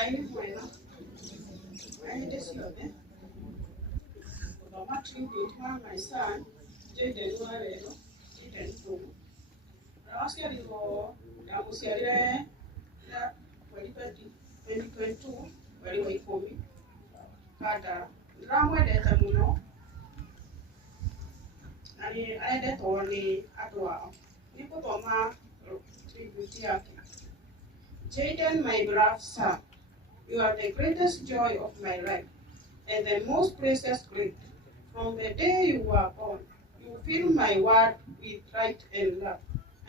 My son, Jaden Wareno, Jaden Fu. Oscar Ivo, Amusiare, 2022, very way for me. But Ramwe de Tamuno, and I added only at wow. Nipotoma, Tributiaki. Jaden, my brave son, you are the greatest joy of my life and the most precious gift. From the day you were born, you fill my world with light and love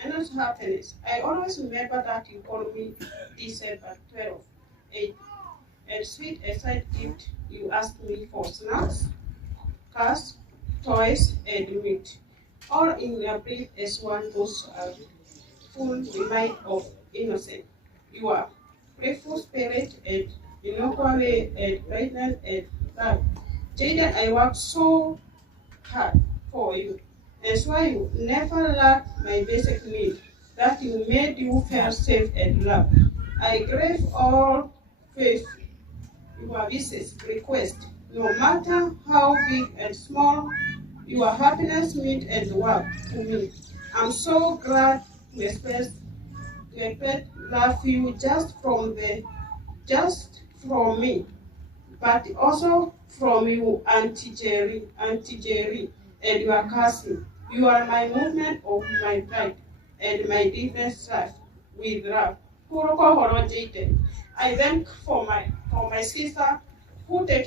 and not happiness. I always remember that you called me December 12, a sweet aside gift you asked me for snacks, cars, toys, and meat, all in a brief as one those are full remind of innocence. You are playful spirit and innocuous and radiant and love. Jaden, I worked so hard for you. That's why you never lacked my basic need, that you made you feel safe and loved. I grave all faith your wishes, request, no matter how big and small, your happiness means and work to me. I'm so glad to express love you just from me, but also from you, Auntie Jerry, and your cousin. You are my movement of my pride and my deepest life with love. I thank for my sister who take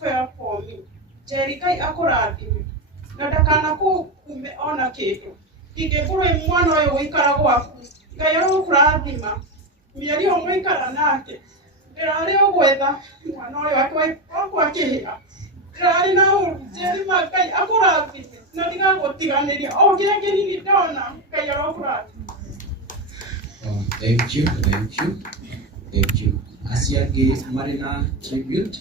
care for me. Jerry kai akorathime. Na ndakana kuona kindu. Ingĩkorwo mwana ũyũ gũikara gwaku. Ngai arokũrathima. Mĩeri ĩyo mũikara nake. Ndĩrarĩ ũgwetha mwana ũyũ wakwa akĩhĩa. Ndĩrarĩ na ũru. Jerry Ngai akũrathime. Na ndigagũtiganĩria. O kĩrĩa kĩnini ndona. Ngai arokũrathima. Thank you. Asiangi marina tribute.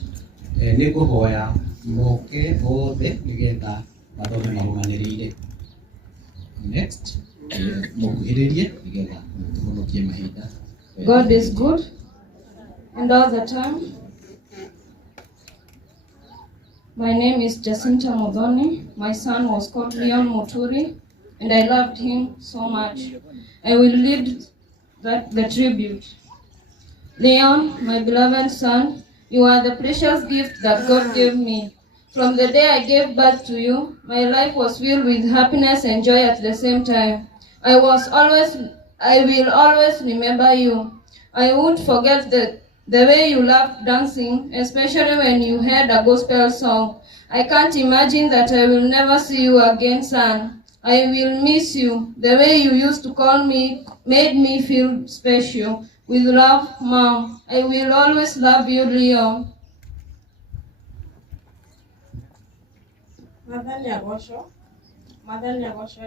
Nĩngũhoya moke othe nĩgetha mathome marũmanĩrĩire. Next, mũkuhĩrĩrie nĩgetha tũhonokie mahinda. God is good and all the time. My name is Jacinta Modoni. My son was called Leon Muturi and I loved him so much. I will lead the tribute. Leon, my beloved son, you are the precious gift that God gave me. From the day I gave birth to you, my life was filled with happiness and joy at the same time. I will always remember you. I won't forget the way you loved dancing, especially when you heard a gospel song. I can't imagine that I will never see you again, son. I will miss you. The way you used to call me made me feel special. With love, Mom. I will always love you, Leon. Mother Nyagosho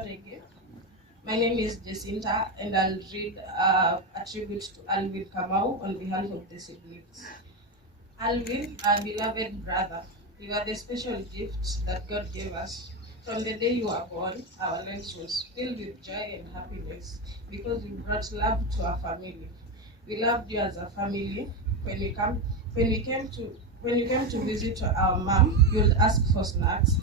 Rege. My name is Jacinta and I'll read a tribute to Alvin Kamau on behalf of the siblings. Alvin, our beloved brother, you are the special gift that God gave us. From the day you were born, our lives was filled with joy and happiness because you brought love to our family. We loved you as a family. When you came to visit our mom, you would ask for snacks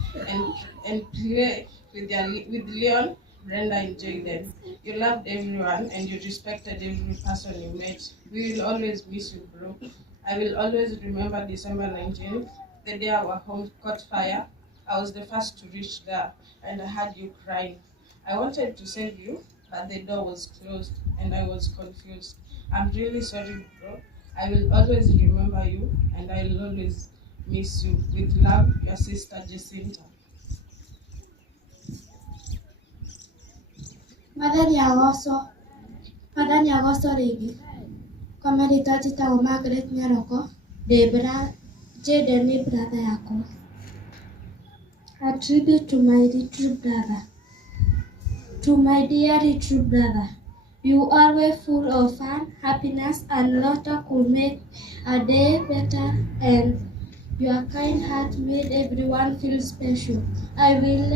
and play with Leon, Brenda, and Jaden. You loved everyone and you respected every person you met. We will always miss you, bro. I will always remember December 19th, the day our home caught fire. I was the first to reach there and I heard you crying. I wanted to save you, but the door was closed and I was confused. I'm really sorry, bro. I will always remember you and I will always miss you. With love, your sister Jacinta. Mother Nyagoso Regi. Kama nitajita Margaret Nyaroko, Debra, Jaden ni brother yako. A tribute to my little brother. To my dear little brother. You are always full of fun, happiness, and laughter could make a day better, and your kind heart made everyone feel special. I will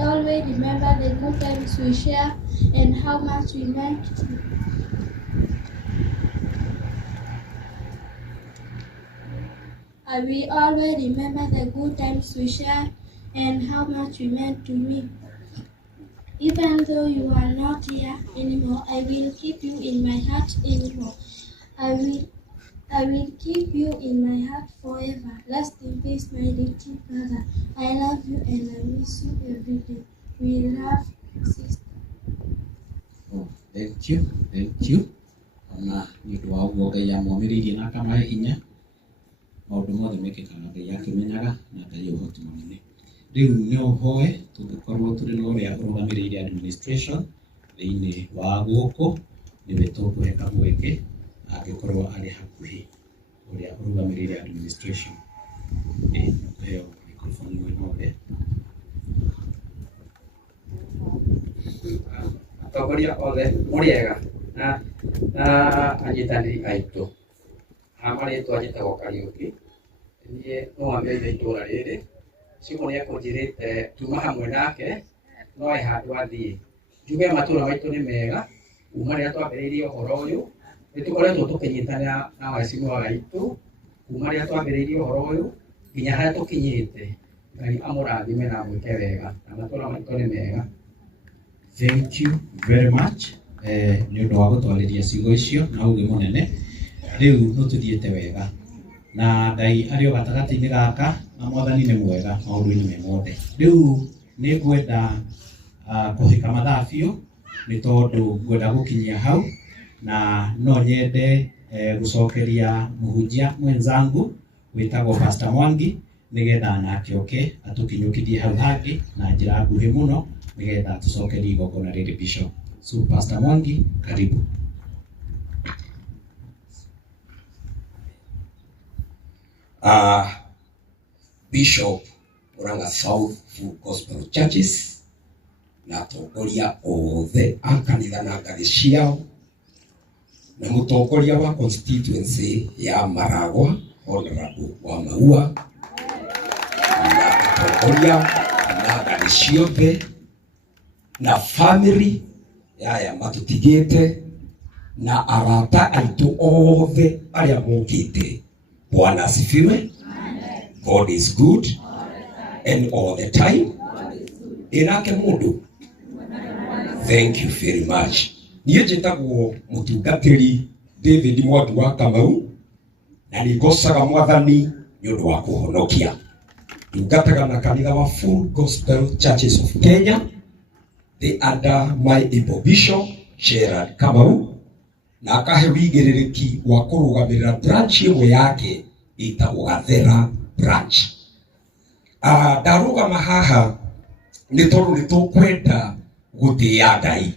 always remember the good times we share and how much we meant to. Mother Nyagoso Regi. Kama nitajita Margaret Nyaroko, Debra, Jaden ni brother yako. A tribute to my little brother. To my dear little brother. You are always full of fun, happiness, and laughter could make a day better, and your kind heart made everyone feel special. I will always remember the good times we share and how much we meant to I will always remember the good times we shared and how much you meant to me. Even though you are not here anymore, I will keep you in my heart anymore. I will keep you in my heart forever. Rest in peace, my little brother. I love you and I miss you every day. We love sister. Oh, thank you. Na nĩ ũndũ wa ũguo Ngai amomĩrĩirie na akamahe hinya maũndũ mothe mekĩkaga Ngai akĩmenyaga na Ngai ũhoti mũnene. Rĩu no hoe tũngĩkorwo tũrĩ na ũrĩa ũrũgamĩrĩire administration thĩinĩ wa gũkũ nĩwe tũkũhe kamweke angĩkorwo arĩ hakuhĩ ũrĩa ũrũgamĩrĩire administration. Heo microphone mwena ũrĩa. Atongoria othe mũrĩega na anyitanĩri aitũ marĩtwa njĩtagwo Kariũki, niĩ no wamĩrĩire itũũra rĩrĩ. Cimũ nĩ ekũnjĩrĩte tuma hamwe nake no he handũ athiĩ njuge matũũra maitũ nĩ mega. Kuma rĩrĩa twambĩrĩirie ũhoro ũyũ nĩ tũkoretwo tũkĩnyitanĩra na wahecimiwa aitũ kuma rĩrĩa twambĩrĩirie ũhoro ũyũ nginya harĩa tũkinyĩte. Ngai amũrathime na amwĩke wega na matũũra maitũ nĩ mega. Thank you very much. Nĩ ũndũ wa gũtwarĩria ciugo icio na ũũgĩ mũnene. Rĩu nĩ tũthiĩte wega na Ngai arĩ o gatagatĩ-inĩ gaka na Mwathani nĩ mwega maũndũ-inĩ me mothe. Rĩu nĩ ngwenda kũhĩka mathaa biũ nĩ tondũ ngwenda gũkinyia hau na no nyende gũcokeria mũhunjia mwenzangu wĩtagwo Pastor Mwangi nĩgetha nake oke atũkinyũkithie hau hangĩ na njĩra nguhĩ mũno nĩgetha tũcokerie igongona rĩrĩ Bishop. So Pastor Mwangi, karibu. Bishop Murang'a South Full Gospel Churches na atongoria othe a kanitha na ngathĩ ciao na mũtongoria wa constituency ya Maragwa Honorable wa Maua na atongoria na ngathĩ ciothe na family yaya matutigĩte na arata aitũ othe arĩa mokĩte. Bwana asifiwe. God is good and all the time. Inake mũndũ. Thank you very much. Niĩ njĩtagwo mũtungatĩri David Mwandu wa Kamau na nĩ ngocaga Mwathani nĩ ũndũ wa kũhonokia. Ndungataga na kanitha wa Full Gospel Churches of Kenya. They under my able Bishop Gerald Kamau na akahe wĩigĩrĩrĩki wa kũrũgamĩrĩra branch ĩmwe yake ĩtagwo Gathera branch. Ndarũgama haha nĩ tondũ nĩ tũkwenda gũtĩĩa Ngai.